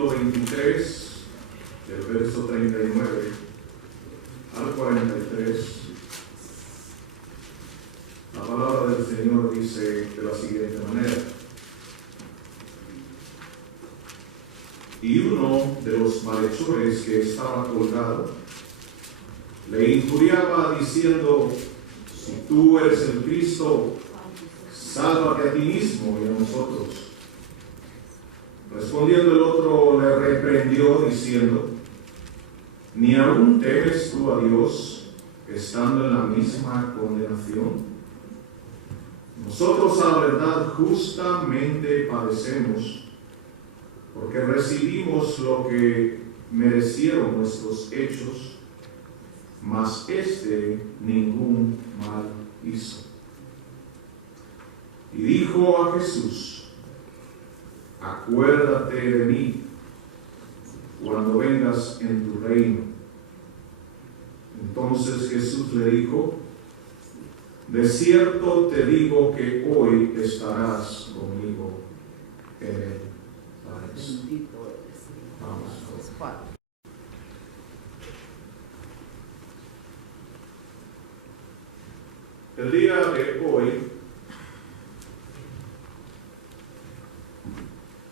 capítulo 23, del verso 39 al 43, la palabra del Señor dice de la siguiente manera: y uno de los malhechores que estaba colgado le injuriaba diciendo: si tú eres el Cristo, sálvate a ti mismo y a nosotros. Respondiendo el otro le reprendió diciendo: ¿ni aún temes tú a Dios, estando en la misma condenación? Nosotros a la verdad justamente padecemos, porque recibimos lo que merecieron nuestros hechos, mas éste ningún mal hizo. Y dijo a Jesús: acuérdate de mí cuando vengas en tu reino. Entonces Jesús le dijo: de cierto te digo que hoy estarás conmigo en el paraíso. Vamos. El día de hoy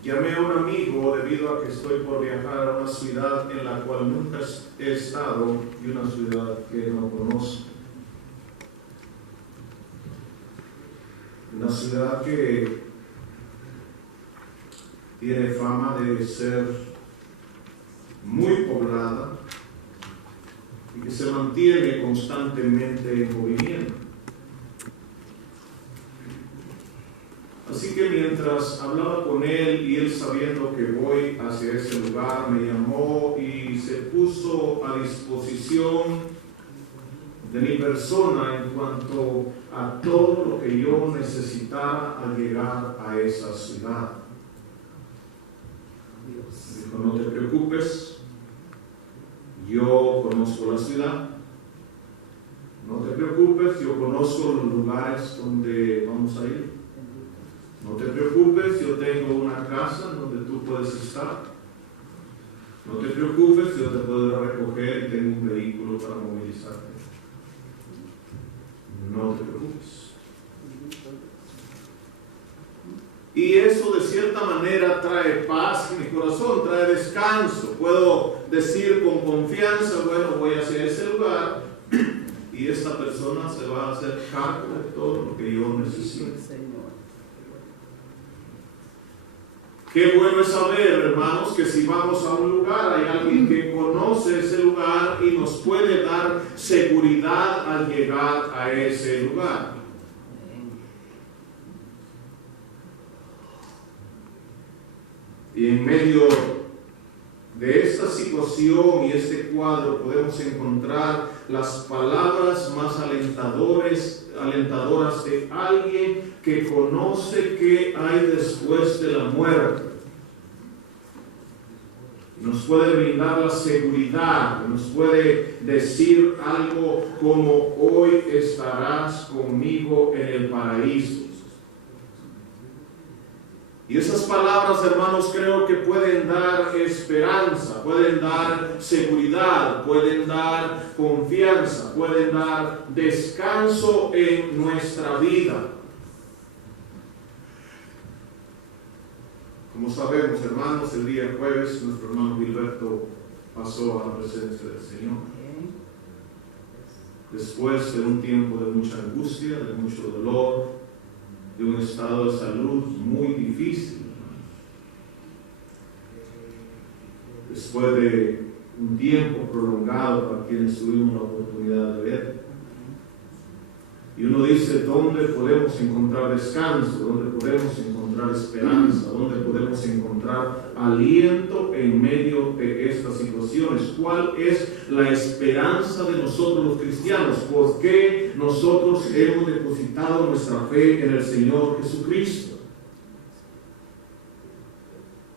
llamé a un amigo debido a que estoy por viajar a una ciudad en la cual nunca he estado y una ciudad que no conozco. Una ciudad que tiene fama de ser muy poblada y que se mantiene constantemente en movimiento. Así que mientras hablaba con él y él sabiendo que voy hacia ese lugar, me llamó y se puso a disposición de mi persona en cuanto a todo lo que yo necesitara al llegar a esa ciudad. Dijo: no te preocupes, yo conozco la ciudad. No te preocupes, yo conozco los lugares donde vamos a ir. No te preocupes, yo tengo una casa donde tú puedes estar. No te preocupes, yo te puedo recoger y tengo un vehículo para movilizarte. No te preocupes. Y eso de cierta manera trae paz en mi corazón, trae descanso. Puedo decir con confianza: bueno, voy hacia ese lugar y esta persona se va a hacer cargo de todo lo que yo necesito. Qué bueno es saber, hermanos, que si vamos a un lugar hay alguien que conoce ese lugar y nos puede dar seguridad al llegar a ese lugar. Y en medio de esta situación y este cuadro podemos encontrar las palabras más alentadoras de alguien que conoce qué hay después de la muerte. Nos puede brindar la seguridad, nos puede decir algo como: hoy estarás conmigo en el paraíso. Y esas palabras, hermanos, creo que pueden dar esperanza, pueden dar seguridad, pueden dar confianza, pueden dar descanso en nuestra vida. Como sabemos, hermanos, el día jueves nuestro hermano Gilberto pasó a la presencia del Señor. Después de un tiempo de mucha angustia, de mucho dolor, de un estado de salud muy difícil. Después de un tiempo prolongado para quienes tuvimos la oportunidad de ver. Y uno dice: ¿dónde podemos encontrar descanso? ¿Dónde podemos encontrar esperanza? ¿Dónde podemos encontrar aliento en medio de estas situaciones? ¿Cuál es la esperanza de nosotros los cristianos? ¿Por qué nosotros hemos depositado nuestra fe en el Señor Jesucristo?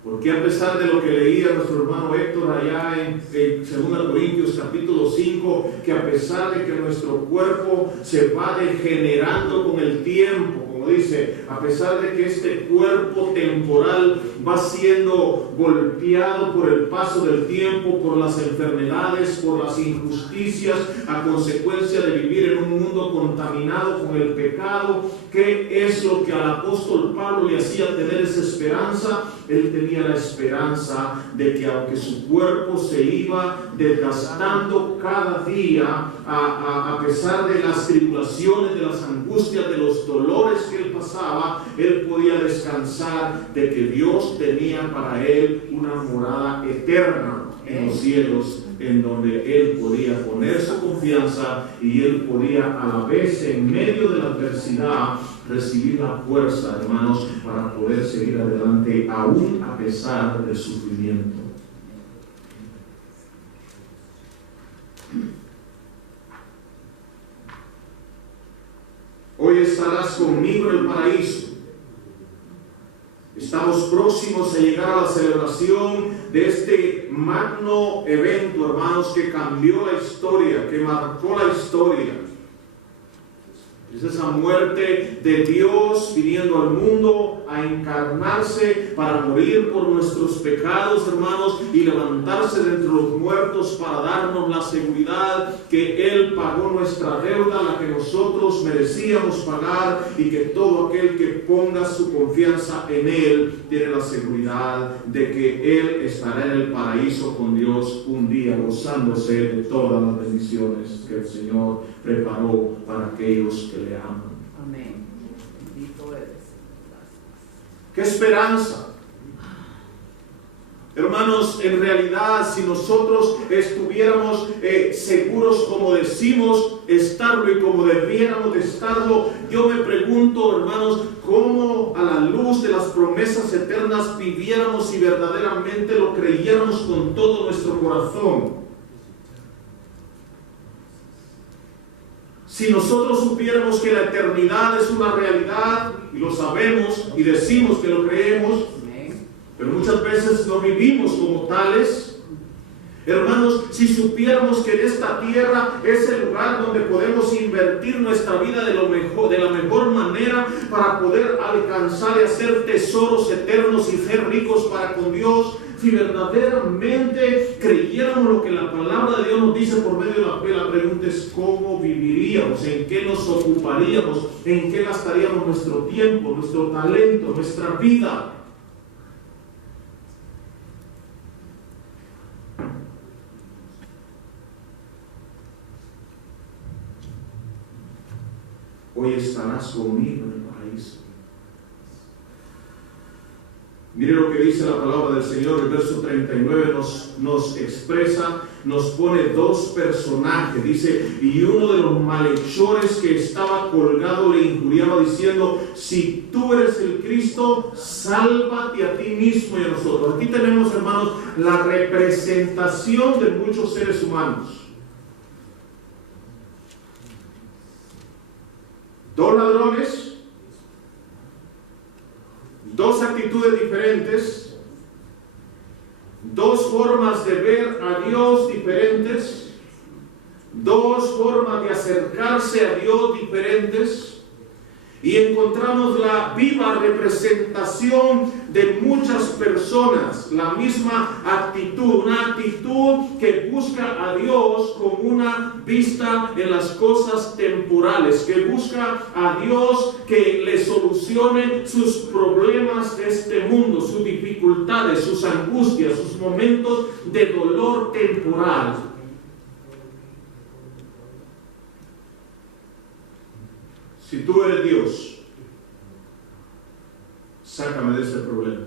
Porque a pesar de lo que leía nuestro hermano Héctor allá en 2 Corintios capítulo 5, que a pesar de que nuestro cuerpo se va degenerando con el tiempo, como dice, a pesar de que este cuerpo temporal va siendo golpeado por el paso del tiempo, por las enfermedades, por las injusticias, a consecuencia de vivir en un mundo contaminado con el pecado. ¿Qué es lo que al apóstol Pablo le hacía tener esa esperanza? Él tenía la esperanza de que aunque su cuerpo se iba desgastando cada día, a pesar de las tribulaciones, de las angustias, de los dolores que él pasaba, él podía descansar de que Dios tenía para él una morada eterna en los cielos, en donde él podía poner su confianza y él podía a la vez, en medio de la adversidad, recibir la fuerza, hermanos, para poder seguir adelante aún a pesar del sufrimiento. Hoy estarás conmigo en el paraíso. Estamos próximos a llegar a la celebración de este magno evento, hermanos, que cambió la historia, que marcó la historia. Es esa muerte de Dios viniendo al mundo a encarnarse para morir por nuestros pecados, hermanos, y levantarse de entre los muertos para darnos la seguridad que Él pagó nuestra deuda, la que nosotros merecíamos pagar, y que todo aquel que ponga su confianza en Él tiene la seguridad de que Él estará en el paraíso con Dios un día, gozándose de todas las bendiciones que el Señor preparó para aquellos que le aman. Amén. Bendito eres. ¡Qué esperanza! Hermanos, en realidad, si nosotros estuviéramos seguros como decimos estarlo y como debiéramos de estarlo, yo me pregunto, hermanos, cómo a la luz de las promesas eternas viviéramos si verdaderamente lo creyéramos con todo nuestro corazón. Si nosotros supiéramos que la eternidad es una realidad, y lo sabemos y decimos que lo creemos, pero muchas veces no vivimos como tales. Hermanos, si supiéramos que en esta tierra es el lugar donde podemos invertir nuestra vida de la mejor manera para poder alcanzar y hacer tesoros eternos y ser ricos para con Dios, si verdaderamente creyéramos lo que la palabra de Dios nos dice por medio de la fe, la pregunta es ¿cómo viviríamos? ¿En qué nos ocuparíamos? ¿En qué gastaríamos nuestro tiempo, nuestro talento, nuestra vida? Hoy estarás conmigo en el paraíso. Mire lo que dice la palabra del Señor. El verso 39 nos expresa, nos pone dos personajes. Dice, y uno de los malhechores que estaba colgado le injuriaba diciendo, si tú eres el Cristo, sálvate a ti mismo y a nosotros. Aquí tenemos, hermanos, la representación de muchos seres humanos. Dos ladrones, dos actitudes diferentes, dos formas de ver a Dios diferentes, dos formas de acercarse a Dios diferentes, y encontramos la viva representación de muchas personas, la misma actitud, una actitud que busca a Dios con una vista en las cosas temporales, que busca a Dios que le solucione sus problemas de este mundo, sus dificultades, sus angustias, sus momentos de dolor temporal. Si tú eres Dios, sácame de este problema.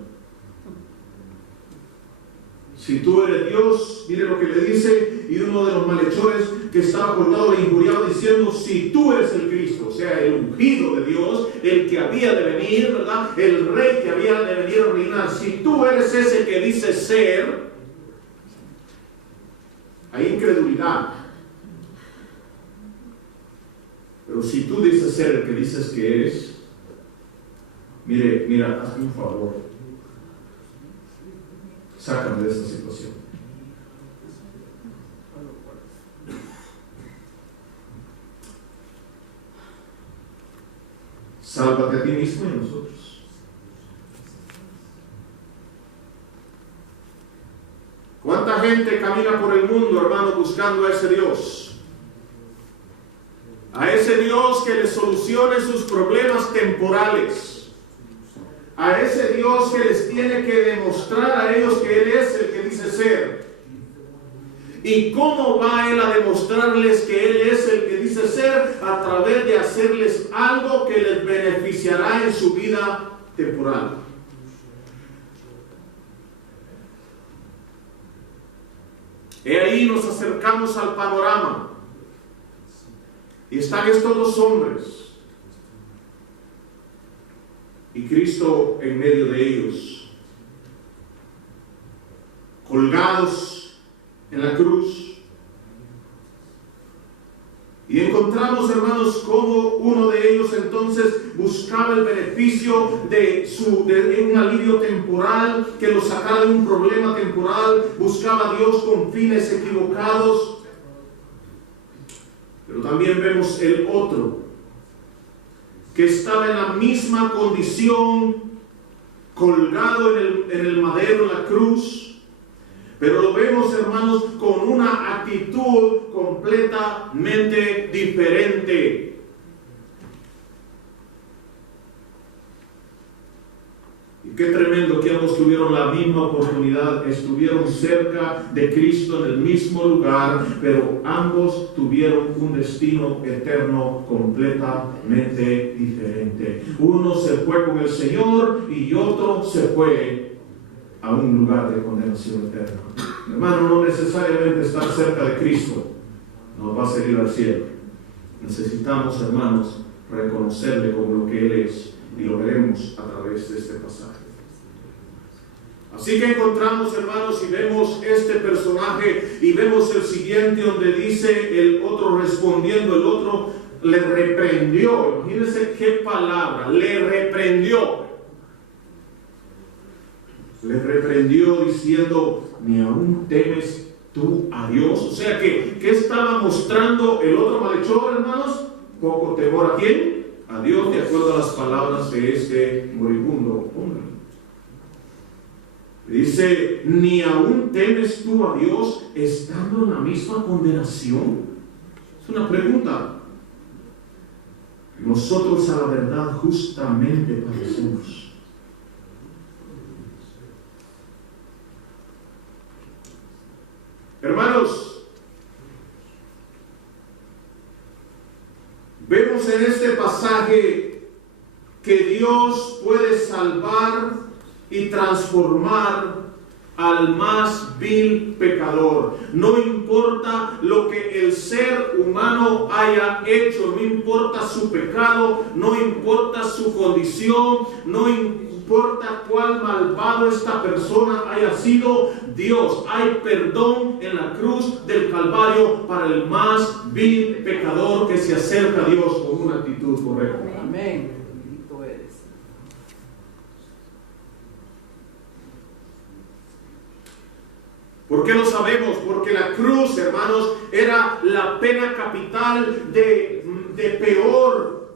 Si tú eres Dios, mire lo que le dice, y uno de los malhechores que estaba colgado le injuriaba diciendo, si tú eres el Cristo, o sea, el ungido de Dios, el que había de venir, ¿verdad? El rey que había de venir a reinar, si tú eres ese que dice ser, hay incredulidad. Pero si tú dices ser el que dices que eres, mira, hazme un favor. Sácame de esta situación. Sálvate a ti mismo y a nosotros. gente camina por el mundo, hermano, buscando a ese Dios. A ese Dios que les solucione sus problemas temporales. A ese Dios que les tiene que demostrar a ellos que Él es el que dice ser. ¿Y cómo va Él a demostrarles que Él es el que dice ser? A través de hacerles algo que les beneficiará en su vida temporal. Y ahí nos acercamos al panorama. Y están estos dos hombres. Y Cristo en medio de ellos. Colgados en la cruz. Y encontramos, hermanos, como uno de ellos entonces buscaba el beneficio de un alivio temporal, que lo sacara de un problema temporal, buscaba a Dios con fines equivocados. Pero también vemos el otro, que estaba en la misma condición, colgado en el madero, en la cruz. Pero lo vemos, hermanos, con una actitud completamente diferente. Y qué tremendo que ambos tuvieron la misma oportunidad, estuvieron cerca de Cristo en el mismo lugar, pero ambos tuvieron un destino eterno completamente diferente. Uno se fue con el Señor y otro se fue a un lugar de condenación eterna. Hermano, no necesariamente estar cerca de Cristo nos va a seguir al cielo. Necesitamos, hermanos, reconocerle como lo que Él es, y lo veremos a través de este pasaje. Así que encontramos, hermanos, y vemos este personaje, y vemos el siguiente donde dice el otro respondiendo, el otro le reprendió. Imagínense qué palabra, le reprendió. Le reprendió diciendo, ¿ni aún temes tú a Dios? O sea, ¿qué estaba mostrando el otro malhechor, hermanos? Poco temor a quién? A Dios, de acuerdo a las palabras de este moribundo hombre. Dice, ¿ni aún temes tú a Dios estando en la misma condenación? Es una pregunta. Nosotros a la verdad justamente padecemos. Hermanos, vemos en este pasaje que Dios puede salvar y transformar al más vil pecador. No importa lo que el ser humano haya hecho, no importa su pecado, no importa su condición, no importa cuál malvado esta persona haya sido, Dios, hay perdón en la cruz del Calvario para el más vil pecador que se acerca a Dios con una actitud correcta. Amén. Bendito eres. ¿Por qué lo sabemos? Porque la cruz, hermanos, era la pena capital de peor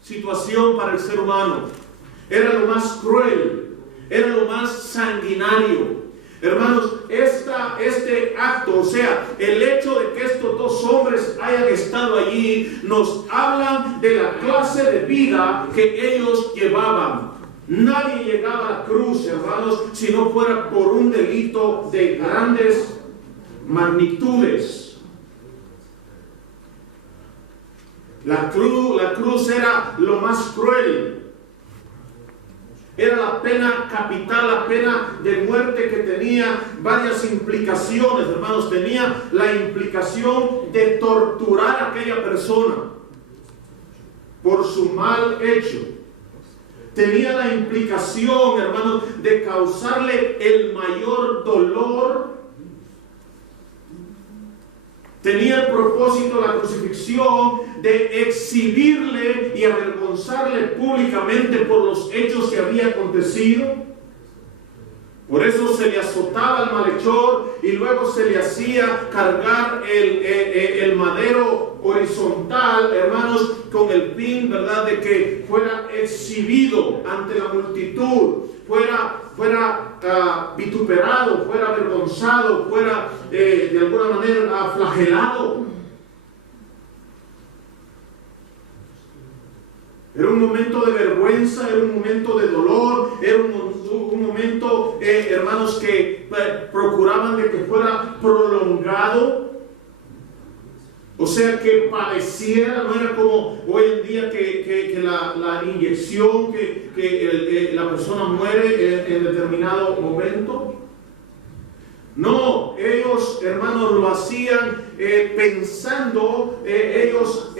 situación para el ser humano. Era lo más cruel, era lo más sanguinario. Hermanos, este acto, o sea, el hecho de que estos dos hombres hayan estado allí, nos hablan de la clase de vida que ellos llevaban. Nadie llegaba a la cruz, hermanos, si no fuera por un delito de grandes magnitudes. La cruz era lo más cruel. Era la pena capital, la pena de muerte que tenía varias implicaciones, hermanos. Tenía la implicación de torturar a aquella persona por su mal hecho. Tenía la implicación, hermanos, de causarle el mayor dolor. Tenía el propósito, la crucifixión, de exhibirle y avergonzarle públicamente por los hechos que había acontecido. Por eso se le azotaba al malhechor y luego se le hacía cargar el madero horizontal, hermanos, con el fin, ¿verdad?, de que fuera exhibido ante la multitud, fuera vituperado, fuera avergonzado, fuera de alguna manera flagelado. Era un momento de vergüenza, era un momento de dolor, era un momento, hermanos, que procuraban de que fuera prolongado. O sea, que padeciera, no era como hoy en día que la inyección, que la persona muere en determinado momento. No, ellos, hermanos, lo hacían pensando, ellos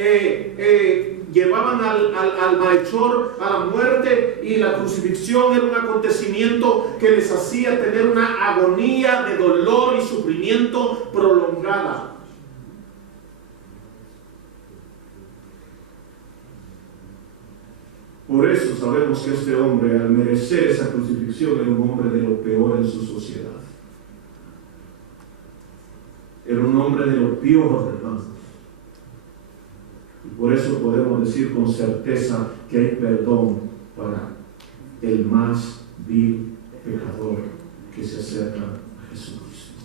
llevaban al malhechor a la muerte, y la crucifixión era un acontecimiento que les hacía tener una agonía de dolor y sufrimiento prolongada. Por eso sabemos que este hombre, al merecer esa crucifixión, era un hombre de lo peor en su sociedad. Era un hombre de lo peor, hermanos. Y por eso podemos decir con certeza que hay perdón para el más vil pecador que se acerca a Jesucristo.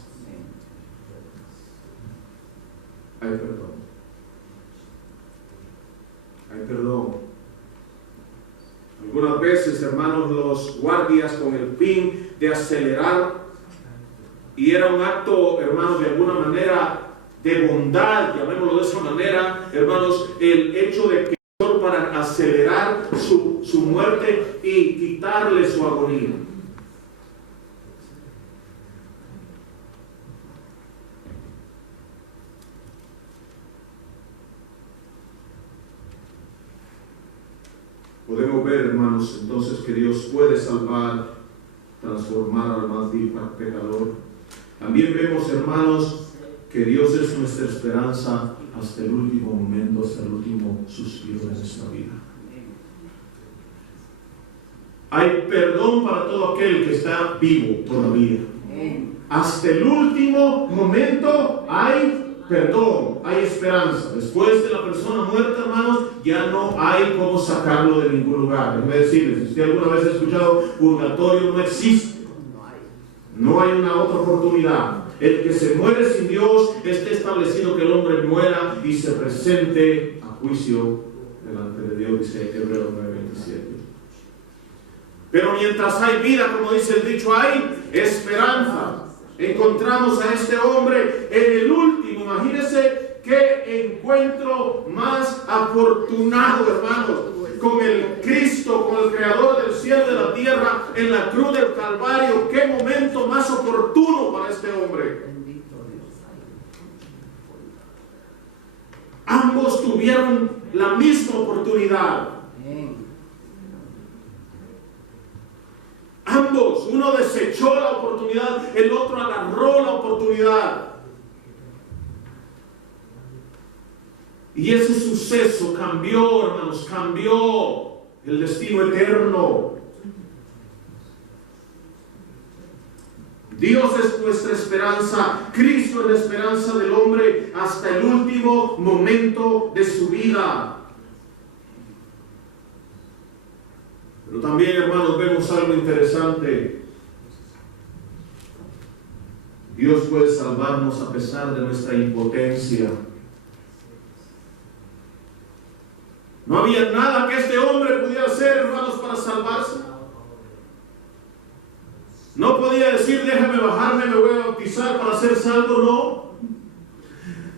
Hay perdón. Hay perdón. Algunas veces, hermanos, los guardias, con el fin de acelerar, y era un acto, hermanos, de alguna manera de bondad, llamémoslo de esa manera, hermanos, el hecho de que para acelerar su muerte y quitarle su agonía. Podemos ver, hermanos, entonces que Dios puede salvar, transformar al más vil pecador. También vemos, hermanos, que Dios es nuestra esperanza hasta el último momento, hasta el último suspiro de nuestra vida. Hay perdón para todo aquel que está vivo todavía. Hasta el último momento hay perdón, hay esperanza. Después de la persona muerta, hermanos, ya no hay cómo sacarlo de ningún lugar. Déjeme decirles, si usted alguna vez ha escuchado purgatorio, no existe. No hay una otra oportunidad. El que se muere sin Dios, está establecido que el hombre muera y se presente a juicio delante de Dios, dice Hebreos 9:27. Pero mientras hay vida, como dice el dicho, hay esperanza. Encontramos a este hombre en el último. Imagínense qué encuentro más afortunado, hermanos, con el Cristo, con el Creador del cielo y de la tierra, en la cruz del Calvario. Qué momento más oportuno para este hombre. Ambos tuvieron la misma oportunidad. Ambos, uno desechó la oportunidad, el otro agarró la oportunidad. Y ese suceso cambió, hermanos, cambió el destino eterno. Dios es nuestra esperanza, Cristo es la esperanza del hombre hasta el último momento de su vida. Pero también, hermanos, vemos algo interesante. Dios puede salvarnos a pesar de nuestra impotencia. No había nada que este hombre pudiera hacer, hermanos, para salvarse. No podía decir, déjame bajarme, me voy a bautizar para ser salvo, no.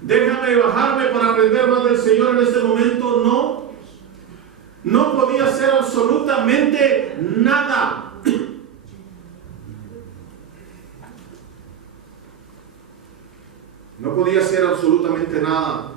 Déjame bajarme para aprender más del Señor en este momento, no. No podía hacer absolutamente nada. No podía hacer absolutamente nada.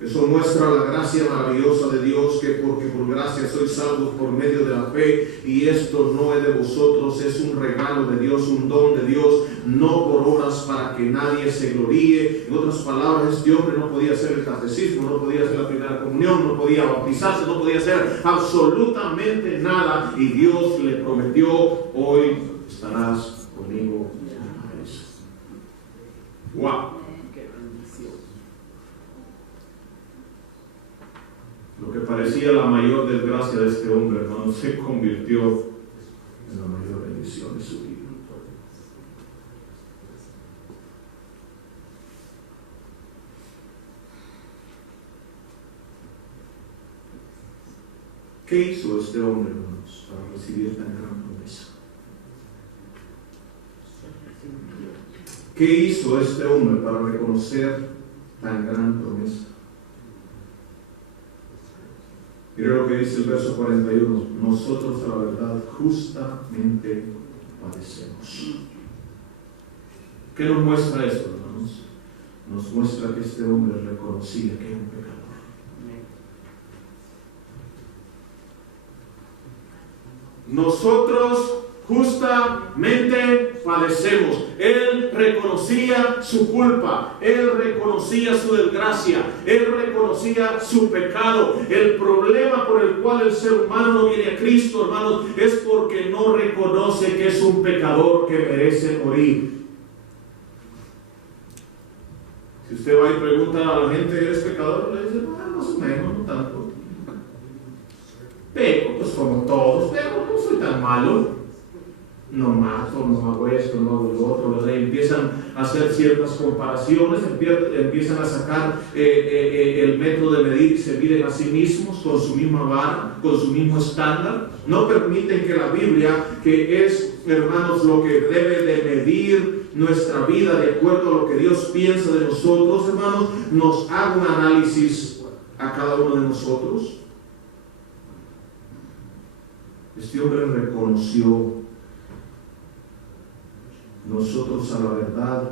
Eso muestra la gracia maravillosa de Dios, que porque por gracia sois salvos por medio de la fe, y esto no es de vosotros, es un regalo de Dios, un don de Dios, no por obras para que nadie se gloríe. En otras palabras, este hombre no podía hacer el catecismo, no podía hacer la primera comunión, no podía bautizarse, no podía hacer absolutamente nada, y Dios le prometió, hoy estarás conmigo en el paraíso. ¡Wow! Lo que parecía reconocía la mayor desgracia de este hombre, hermano, se convirtió en la mayor bendición de su vida. ¿Qué hizo este hombre, hermanos, para recibir tan gran promesa? ¿Qué hizo este hombre para reconocer tan gran promesa? Mira lo que dice el verso 41. Nosotros a la verdad justamente padecemos. ¿Qué nos muestra esto, hermanos? Nos muestra que este hombre reconocía que era un pecador. Nosotros justamente padecemos. Él reconocía su culpa, él reconocía su desgracia, él reconocía su pecado. El problema por el cual el ser humano no viene a Cristo, hermanos, es porque no reconoce que es un pecador que merece morir. Si usted va y pregunta a la gente, ¿eres pecador? Le dicen, más o menos, no tanto. Peco, pues como todos, pero no soy tan malo. No mato, no hago esto, no hago lo otro, ¿verdad? Y empiezan a hacer ciertas comparaciones, empiezan a sacar el método de medir y se miden a sí mismos con su misma vara, con su mismo estándar. No permiten que la Biblia, que es, hermanos, lo que debe de medir nuestra vida de acuerdo a lo que Dios piensa de nosotros, hermanos, nos haga un análisis a cada uno de nosotros. Este hombre reconoció: nosotros a la verdad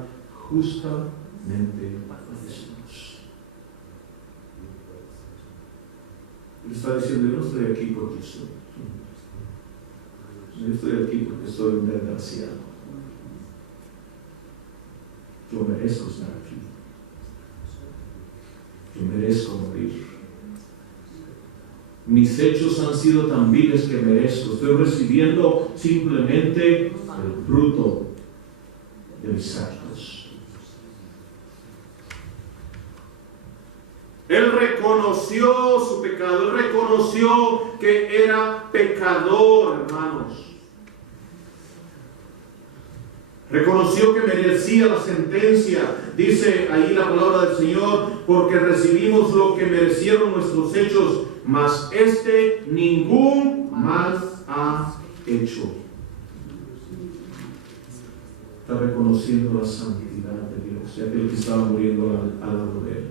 justamente padecemos. Él está diciendo: yo no estoy aquí porque soy. Yo estoy aquí porque soy un desgraciado. Yo merezco estar aquí. Yo merezco morir. Mis hechos han sido tan viles que merezco. Estoy recibiendo simplemente el fruto de mis actos. Él reconoció su pecado. Él reconoció que era pecador, hermanos. Reconoció que merecía la sentencia. Dice ahí la palabra del Señor: porque recibimos lo que merecieron nuestros hechos, mas este ningún mal ha hecho. Está reconociendo la santidad de Dios, ya que el que estaba muriendo al lado de él.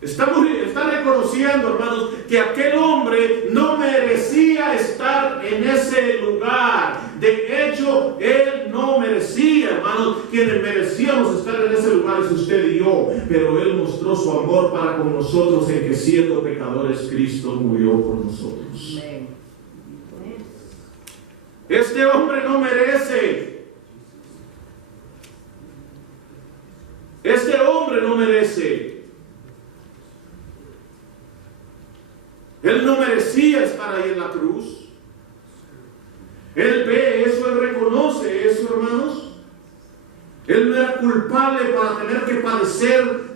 Está reconociendo, hermanos, que aquel hombre no merecía estar en ese lugar. De hecho, él no merecía, hermanos. Quienes merecíamos estar en ese lugar es usted y yo. Pero él mostró su amor para con nosotros, en que siendo pecadores, Cristo murió por nosotros. Este hombre no merece. Este hombre no merece. Él no merecía estar ahí en la cruz. Él ve eso, él reconoce eso, hermanos. Él no era culpable para tener que padecer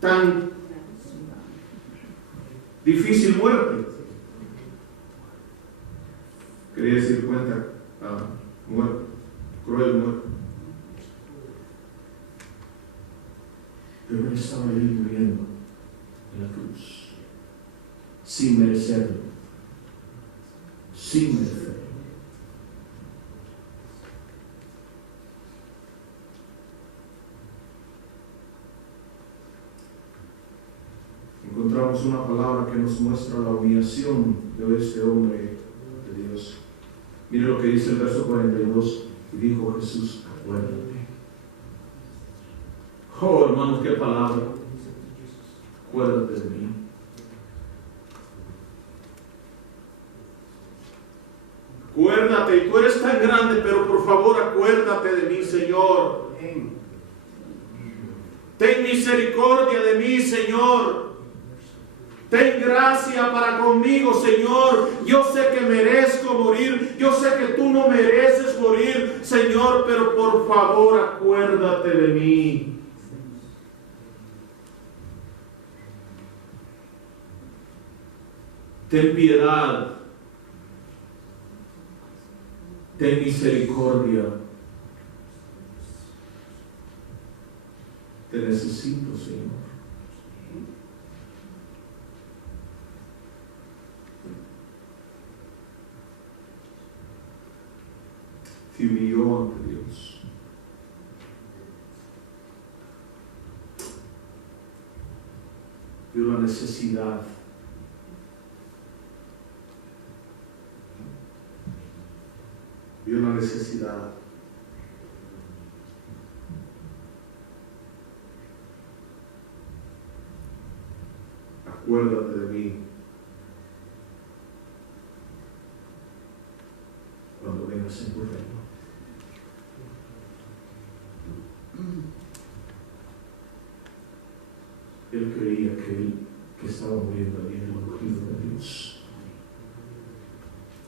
tan difícil muerte. Quería decir muerte, cruel muerte. Pero él estaba ahí muriendo en la cruz, sin merecerlo, sin merecerlo. Encontramos una palabra que nos muestra la humillación de este hombre de Dios. Mire lo que dice el verso 42: y dijo Jesús: acuérdate. Oh, hermanos, qué palabra. Acuérdate de mí. Acuérdate, y tú eres tan grande, pero por favor acuérdate de mí, Señor. Ten misericordia de mí, Señor. Ten gracia para conmigo, Señor. Yo sé que merezco morir. Yo sé que tú no mereces morir, Señor, pero por favor acuérdate de mí. ten piedad, ten misericordia. Te necesito, Señor. Se humilló ante Dios. Vio la necesidad. Vio la necesidad. Acuérdate de mí cuando vengas en tu reino. Él creía que estaba muriendo allí en el ungido de Dios.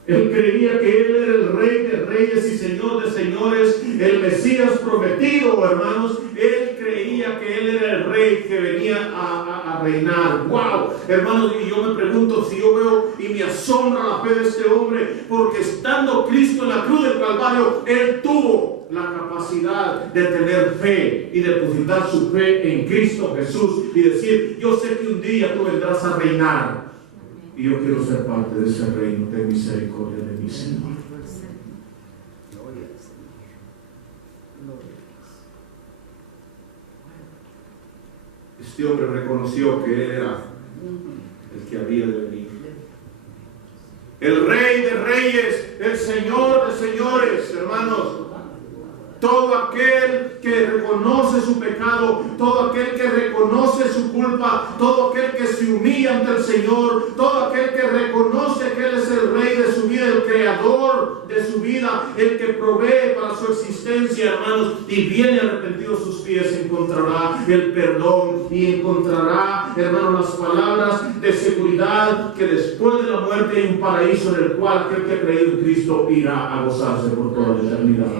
Él creía que Él era el Rey de reyes y Señor de señores, el Mesías prometido, hermanos. Él creía que Él era el Rey que venía a reinar. ¡Wow! Hermanos, y yo me pregunto, si yo veo y me asombra la fe de este hombre, porque estando Cristo en la cruz del Calvario, Él tuvo la capacidad de tener fe y depositar su fe en Cristo Jesús y decir: yo sé que un día tú vendrás a reinar. Y yo quiero ser parte de ese reino. Ten misericordia de mi Señor. Este hombre reconoció que Él era el que había de venir. El Rey de reyes, el Señor de señores, hermanos. Todo aquel que reconoce su pecado, todo aquel que reconoce su culpa, todo aquel que se humilla ante el Señor, todo aquel que reconoce que Él es el Rey de su vida, el creador de su vida, el que provee para su existencia, hermanos, y viene arrepentido a sus pies, encontrará el perdón y encontrará, hermanos, las palabras de seguridad que después de la muerte hay un paraíso en el cual aquel que ha creído en Cristo irá a gozarse por toda la eternidad.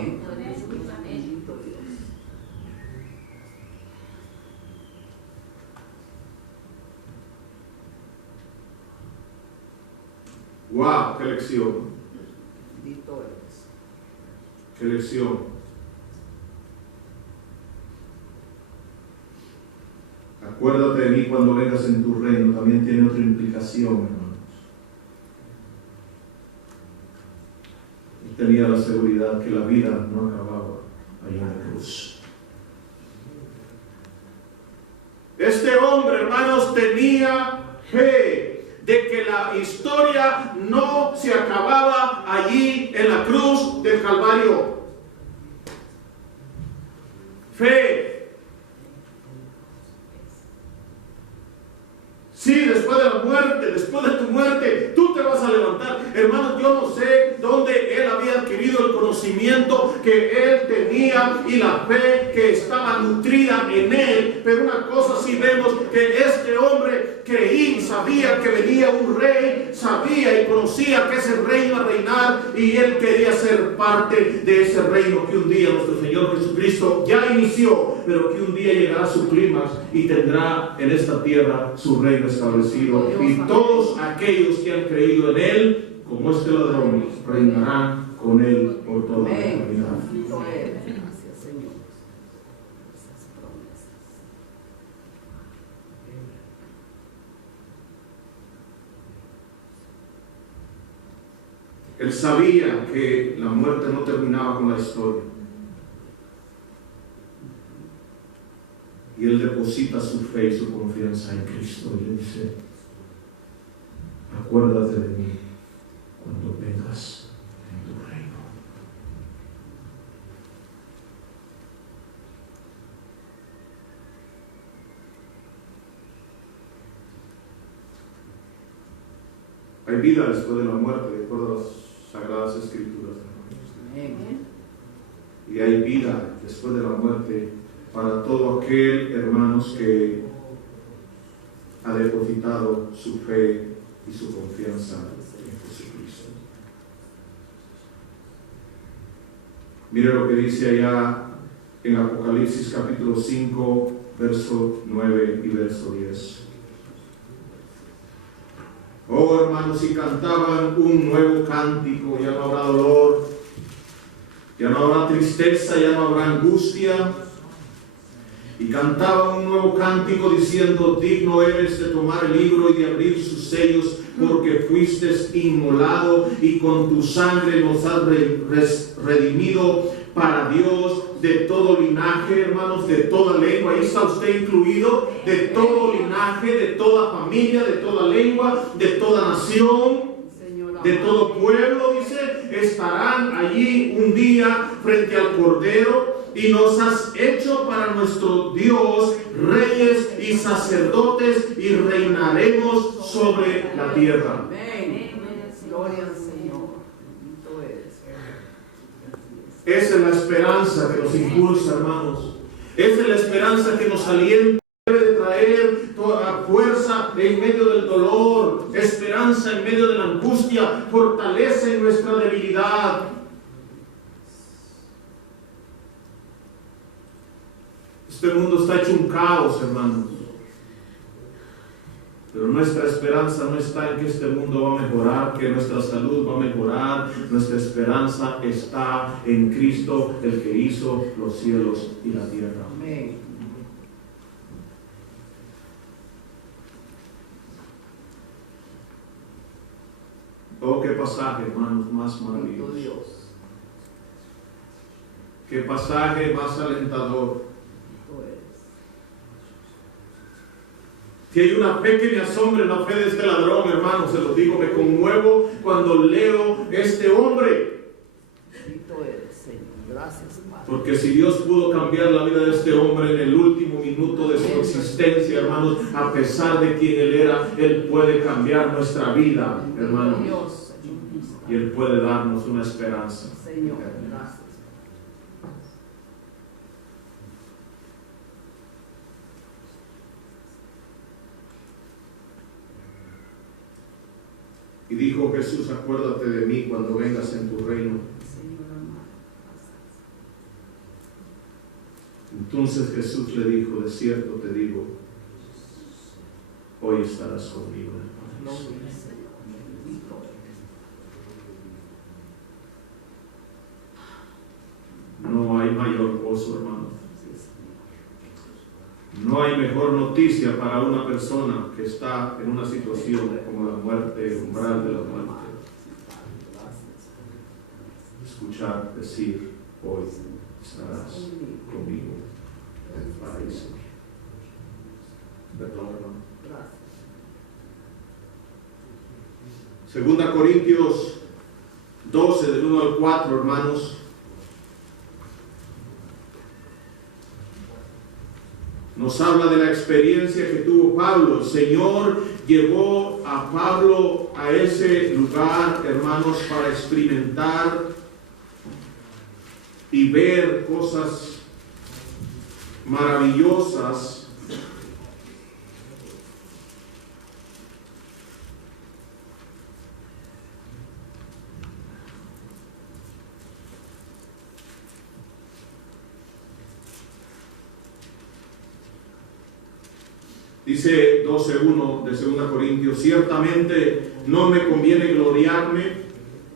¡Wow! ¡Qué lección! ¡Qué lección! Acuérdate de mí cuando vengas en tu reino. También tiene otra implicación, hermanos. Él tenía la seguridad que la vida no acababa allá en la cruz. Este hombre, hermanos, tenía fe de que la historia no se acababa allí en la cruz del Calvario. Fe. Sí, después de la muerte, después de tu muerte, tú te vas a levantar. Hermanos, yo no sé dónde él había adquirido el conocimiento que él tenía y la fe que estaba nutrida en él. Pero una cosa sí vemos, que este hombre creía y sabía que venía un rey, sabía y conocía que ese rey iba a reinar y él quería ser parte de ese reino que un día nuestro Señor Jesucristo ya inició, pero que un día llegará a su clímax y tendrá en esta tierra su reino establecido. Y todos aquellos que han creído en él, como este ladrón, reinarán con él por toda la eternidad. Gracias, Señor. Él sabía que la muerte no terminaba con la historia. Y él deposita su fe y su confianza en Cristo y le dice: acuérdate de mí cuando vengas en tu reino. Hay vida después de la muerte, de acuerdo a las Sagradas Escrituras. Y hay vida después de la muerte para todo aquel, hermanos, que ha depositado su fe y su confianza en Jesucristo. Mire lo que dice allá en Apocalipsis capítulo 5, verso 9 y verso 10. Oh, hermanos, y cantaban un nuevo cántico. Ya no habrá dolor, ya no habrá tristeza, ya no habrá angustia. Y cantaban un nuevo cántico diciendo: digno eres de tomar el libro y de abrir sus sellos, porque fuiste inmolado y con tu sangre nos has redimido para Dios de todo linaje, hermanos, de toda lengua. Ahí está usted incluido, de todo linaje, de toda familia, de toda lengua, de toda nación, de todo pueblo, dice, estarán allí un día frente al Cordero. Y nos has hecho para nuestro Dios reyes y sacerdotes, y reinaremos sobre la tierra. Amén. Gloria al Señor. Bendito eres. Esa es la esperanza que nos impulsa, hermanos. Esa es la esperanza que nos alienta. Debe de traer toda fuerza en medio del dolor, esperanza en medio de la angustia, fortaleza en nuestra debilidad. Este mundo está hecho un caos, hermanos. Pero nuestra esperanza no está en que este mundo va a mejorar, que nuestra salud va a mejorar. Nuestra esperanza está en Cristo, el que hizo los cielos y la tierra. Amén. Oh, qué pasaje, hermanos, más maravilloso. Qué pasaje más alentador. Si hay una fe que me asombra, la fe de este ladrón, hermano, se lo digo, me conmuevo cuando leo este hombre. Bendito eres, Señor. Gracias, Padre. Porque si Dios pudo cambiar la vida de este hombre en el último minuto de su existencia, hermanos, a pesar de quien Él era, Él puede cambiar nuestra vida, hermanos. Y Él puede darnos una esperanza. Señor, gracias. Y dijo Jesús: acuérdate de mí cuando vengas en tu reino. Entonces Jesús le dijo: de cierto te digo, hoy estarás conmigo en el paraíso. No hay mayor gozo, hermano. No hay mejor noticia para una persona que está en una situación como la muerte, el umbral de la muerte. Escuchar decir: hoy estarás conmigo en el paraíso. Perdón, hermano. Segunda Corintios 12, del 1 al 4, hermanos. Nos habla de la experiencia que tuvo Pablo. El Señor llevó a Pablo a ese lugar, hermanos, para experimentar y ver cosas maravillosas. Dice 12:1 de 2 Corintios: ciertamente no me conviene gloriarme,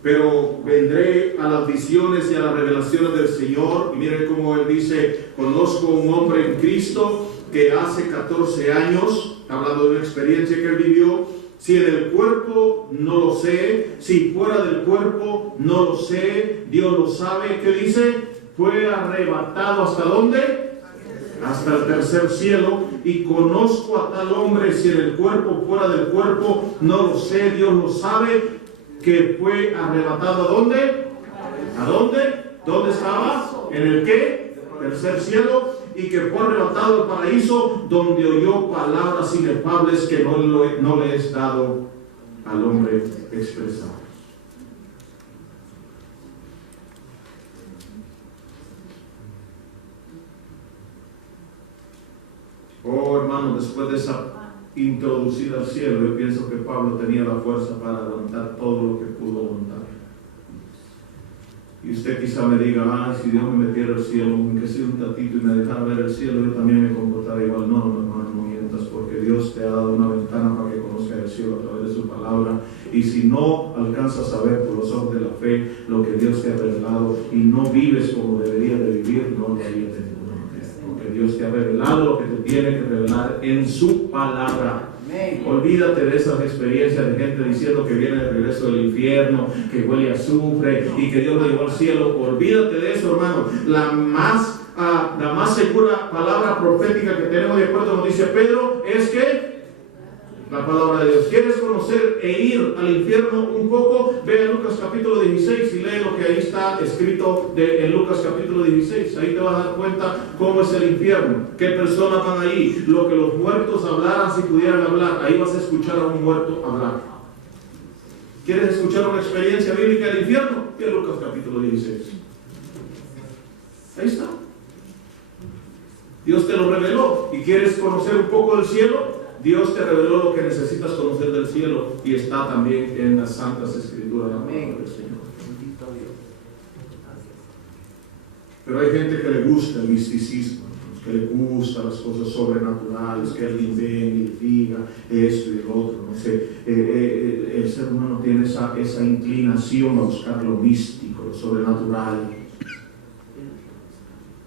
pero vendré a las visiones y a las revelaciones del Señor. Y miren cómo él dice: conozco un hombre en Cristo que hace 14 años, hablando de una experiencia que él vivió, si en el cuerpo no lo sé, si fuera del cuerpo no lo sé, Dios lo sabe. ¿Qué dice? Fue arrebatado ¿hasta dónde? Hasta el tercer cielo. Y conozco a tal hombre, si en el cuerpo, fuera del cuerpo, no lo sé, Dios lo sabe, que fue arrebatado ¿a dónde? ¿A dónde? ¿Dónde estaba? ¿En el qué? Tercer cielo. Y que fue arrebatado al paraíso, donde oyó palabras inefables que no le es dado al hombre expresar. Oh, hermano, después de esa introducida al cielo, yo pienso que Pablo tenía la fuerza para aguantar todo lo que pudo aguantar. Y usted quizá me diga: si Dios me metiera al cielo, aunque sea un tatito, y me dejara ver el cielo, yo también me comportara igual. No, hermano, no mientas, porque Dios te ha dado una ventana para que conozcas el cielo a través de su palabra. Y si no alcanzas a ver por los ojos de la fe lo que Dios te ha revelado y no vives como debería de vivir, no lo harías de ninguna manera. Porque Dios te ha revelado lo que te tiene que revelar en su palabra. Olvídate de esas experiencias de gente diciendo que viene de regreso del infierno, que huele a azufre y que Dios lo llevó al cielo. Olvídate de eso, hermano. La más segura palabra profética que tenemos, de acuerdo nos dice Pedro, es que la palabra de Dios. ¿Quieres conocer e ir al infierno un poco? Ve a Lucas capítulo 16 y lee lo que ahí está escrito en Lucas capítulo 16. Ahí te vas a dar cuenta cómo es el infierno, qué personas van ahí, lo que los muertos hablaran si pudieran hablar. Ahí vas a escuchar a un muerto hablar. ¿Quieres escuchar una experiencia bíblica del infierno? Ve a Lucas capítulo 16. Ahí está. Dios te lo reveló. ¿Y quieres conocer un poco del cielo? Dios te reveló lo que necesitas conocer del cielo y está también en las santas escrituras, la palabra del Señor. Pero hay gente que le gusta el misticismo, que le gustan las cosas sobrenaturales, que alguien venga y diga esto y el otro, no sé. El ser humano tiene esa inclinación a buscar lo místico, lo sobrenatural.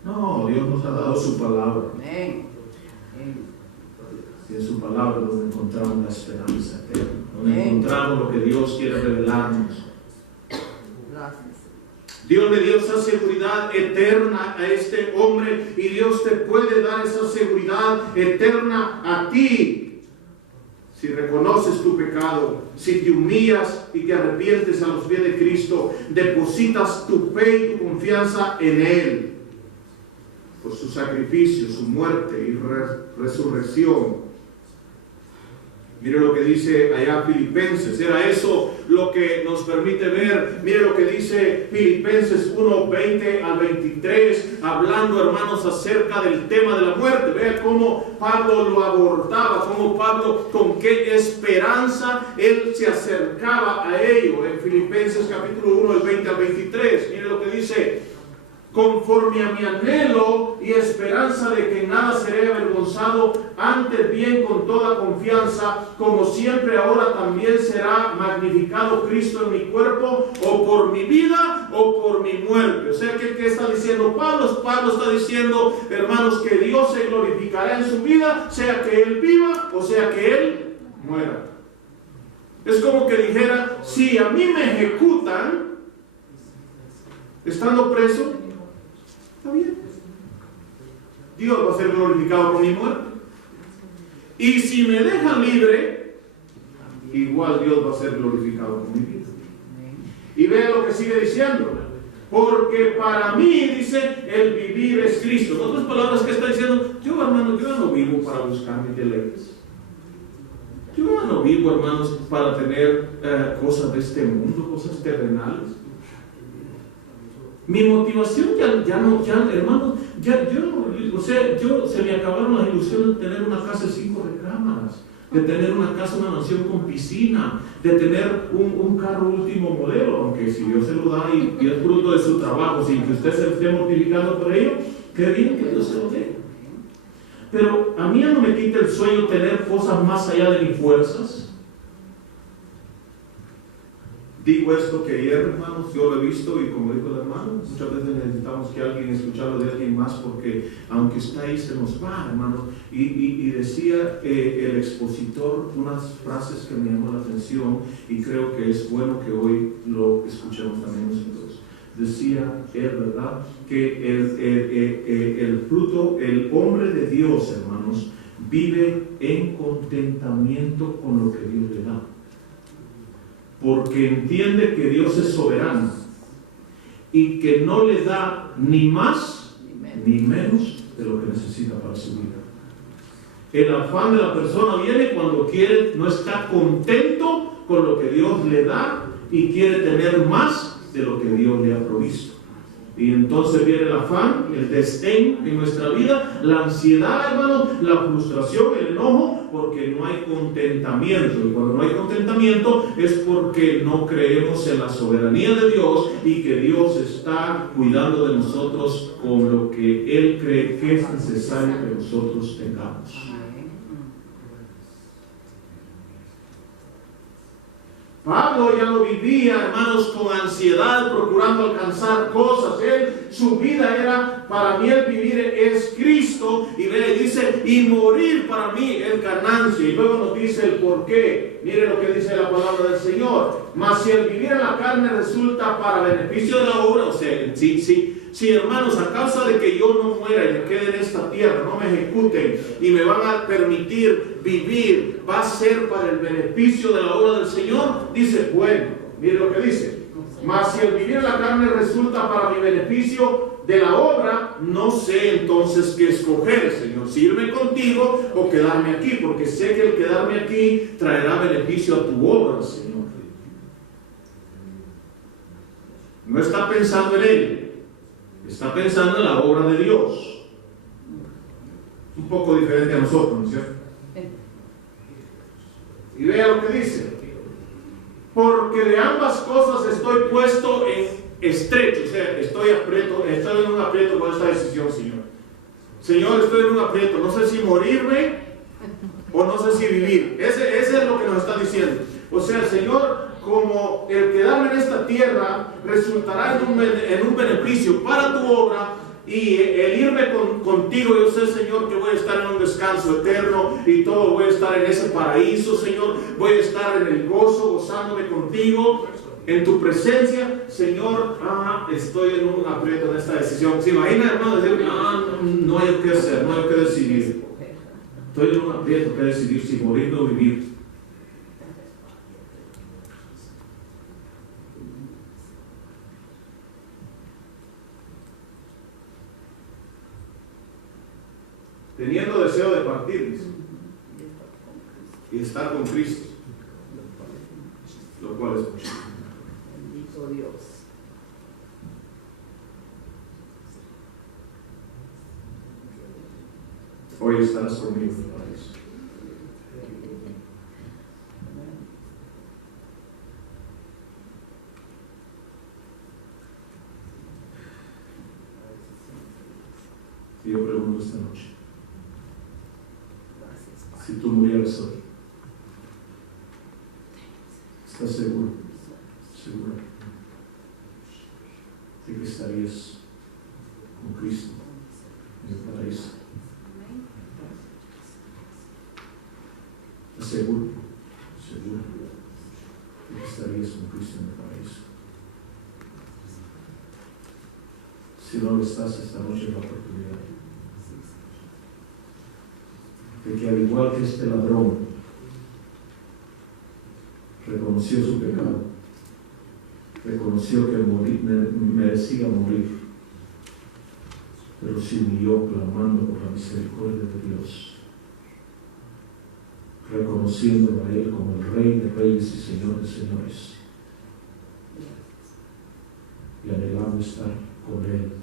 No, Dios nos ha dado su palabra. Y en su palabra donde encontramos la esperanza eterna, donde encontramos lo que Dios quiere revelarnos. Dios le dio esa seguridad eterna a este hombre y Dios te puede dar esa seguridad eterna a ti. Si reconoces tu pecado, si te humillas y te arrepientes a los pies de Cristo, depositas tu fe y tu confianza en Él, por su sacrificio, su muerte y resurrección. Mire lo que dice allá Filipenses. Era eso lo que nos permite ver. Mire lo que dice Filipenses 1, 20 al 23, hablando, hermanos, acerca del tema de la muerte. Vea cómo Pablo lo abordaba, cómo Pablo, con qué esperanza él se acercaba a ello. En Filipenses capítulo 1, el 20 al 23. Mire lo que dice: conforme a mi anhelo y esperanza de que en nada seré avergonzado, antes bien con toda confianza, como siempre ahora también será magnificado Cristo en mi cuerpo, o por mi vida o por mi muerte. O sea, ¿qué está diciendo Pablo? Pablo está diciendo, hermanos, que Dios se glorificará en su vida, sea que Él viva o sea que Él muera. Es como que dijera, si a mí me ejecutan estando preso, está bien. Dios va a ser glorificado con mi muerte. Y si me dejan libre, igual Dios va a ser glorificado con mi vida. Y vean lo que sigue diciendo. Porque para mí, dice, el vivir es Cristo. En otras palabras, ¿qué está diciendo? Yo, hermano, yo no vivo para buscar mis deleites. Yo no vivo, hermanos, para tener cosas de este mundo, cosas terrenales. Mi motivación hermanos, se me acabaron las ilusiones de tener una casa de 5 recámaras, de tener una casa, una mansión con piscina, de tener un carro último modelo, aunque si Dios se lo da y es fruto de su trabajo, sin que usted se esté mortificando por ello, qué bien que Dios se lo dé. Pero a mí no me quita el sueño tener cosas más allá de mis fuerzas. Digo esto que ayer, hermanos, yo lo he visto y como dijo el hermano, muchas veces necesitamos que alguien escucharlo de alguien más porque aunque está ahí se nos va, hermanos. Y decía el expositor unas frases que me llamó la atención y creo que es bueno que hoy lo escuchemos también nosotros. Decía él, ¿verdad? Que el fruto, el hombre de Dios, hermanos, vive en contentamiento con lo que Dios le da. Porque entiende que Dios es soberano y que no le da ni más ni menos de lo que necesita para su vida. El afán de la persona viene cuando quiere, no está contento con lo que Dios le da y quiere tener más de lo que Dios le ha provisto. Y entonces viene el afán, el desdén en nuestra vida, la ansiedad, hermano, la frustración, el enojo, porque no hay contentamiento. Y cuando no hay contentamiento es porque no creemos en la soberanía de Dios y que Dios está cuidando de nosotros con lo que Él cree que es necesario que nosotros tengamos. Pablo ya lo vivía, hermanos, con ansiedad, procurando alcanzar cosas. Su vida era, para mí el vivir es Cristo, y dice, y morir para mí es ganancia. Y luego nos dice el por qué. Mire lo que dice la palabra del Señor. Mas si el vivir en la carne resulta para beneficio de la obra, o sea, sí, hermanos, a causa de que yo no muera y me quede en esta tierra, no me ejecuten y me van a permitir vivir, va a ser para el beneficio de la obra del Señor. Dice, bueno, mire lo que dice. Mas si el vivir en la carne resulta para mi beneficio de la obra, no sé entonces qué escoger, Señor, si irme contigo o quedarme aquí, porque sé que el quedarme aquí traerá beneficio a tu obra, Señor. No está pensando en él, está pensando en la obra de Dios. Un poco diferente a nosotros, ¿no es cierto? Y vea lo que dice. Porque de ambas cosas estoy puesto en estrecho, o sea, estoy en un aprieto con esta decisión, Señor. Señor, estoy en un aprieto, no sé si morirme o no sé si vivir. Ese es lo que nos está diciendo. O sea, Señor, como el quedarme en esta tierra resultará en un beneficio para tu obra, y el irme contigo, yo sé, Señor, que voy a estar en un descanso eterno y todo, voy a estar en ese paraíso, Señor, voy a estar en el gozo, gozándome contigo, en tu presencia, Señor. Estoy en un aprieto en esta decisión. ¿Se imagina, hermano, decir, no hay que hacer, no hay que decidir? Estoy en un aprieto que decidir si morir o vivir. Teniendo deseo de partir y estar con Cristo, lo cual es mucho. Bendito Dios. Hoy estarás conmigo en el paraíso. Y yo pregunto esta noche, si tú murieras hoy, ¿estás seguro? ¿Seguro de que estarías con Cristo en el paraíso? ¿Estás seguro? ¿Seguro de que estarías con Cristo en el paraíso? Si no lo estás, esta noche es la oportunidad de que, al igual que este ladrón reconoció su pecado, reconoció que merecía morir, pero se humilló clamando por la misericordia de Dios, reconociéndolo a Él como el Rey de Reyes y Señor de Señores, y anhelando estar con Él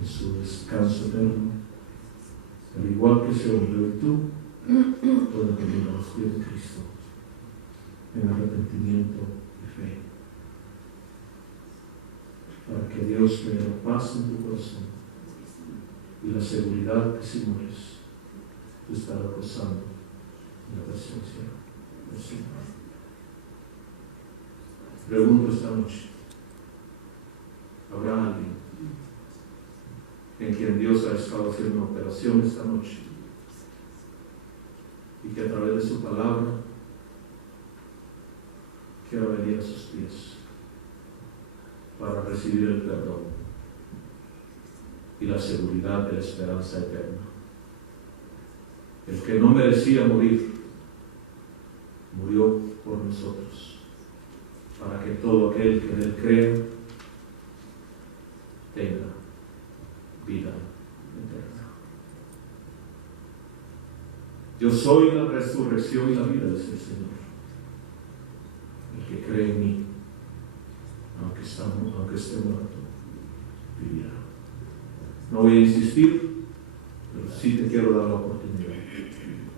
en su descanso eterno. Al igual que ese hombre, y tú, puedes venir a los pies de Cristo en arrepentimiento y fe, para que Dios me dé paz en tu corazón y la seguridad que si mueres, tú estarás gozando en la presencia del Señor. Pregunto esta noche, ¿habrá alguien en quien Dios ha estado haciendo una operación esta noche y que a través de su palabra quiera venir a sus pies para recibir el perdón y la seguridad de la esperanza eterna? El que no merecía morir murió por nosotros, para que todo aquel que en él crea tenga vida eterna. Yo soy la resurrección y la vida, dice el Señor. El que cree en mí, aunque esté muerto, vivirá. No voy a insistir, pero sí te quiero dar la oportunidad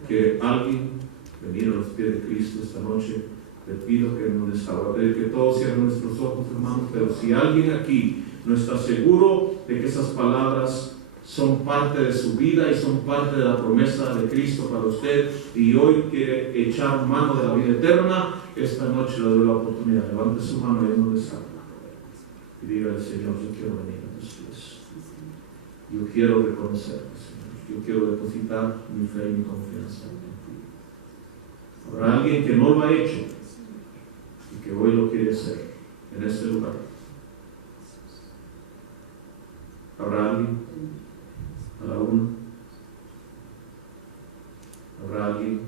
que alguien venir a los pies de Cristo esta noche. Te pido que nos desaborde, que todos cierren nuestros ojos, hermanos, pero si alguien aquí no está seguro de que esas palabras son parte de su vida y son parte de la promesa de Cristo para usted, y hoy quiere echar mano de la vida eterna, esta noche le doy la oportunidad. Levante su mano ahí donde está y diga al Señor: yo quiero venir a tus pies, yo quiero reconocerte, Señor, yo quiero depositar mi fe y mi confianza en ti. Habrá alguien que no lo ha hecho y que hoy lo quiere hacer en este lugar. Habrá alguien a la una. Habrá alguien.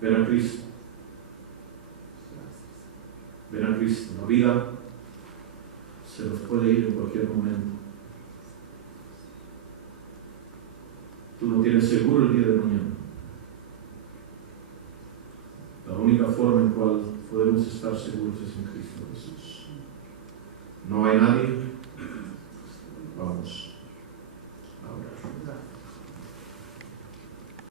Ven a Cristo. Ven a Cristo. La vida se nos puede ir en cualquier momento. Tú no tienes seguro el día de mañana. La única forma en cual podemos estar seguros es en Cristo Jesús. No hay nadie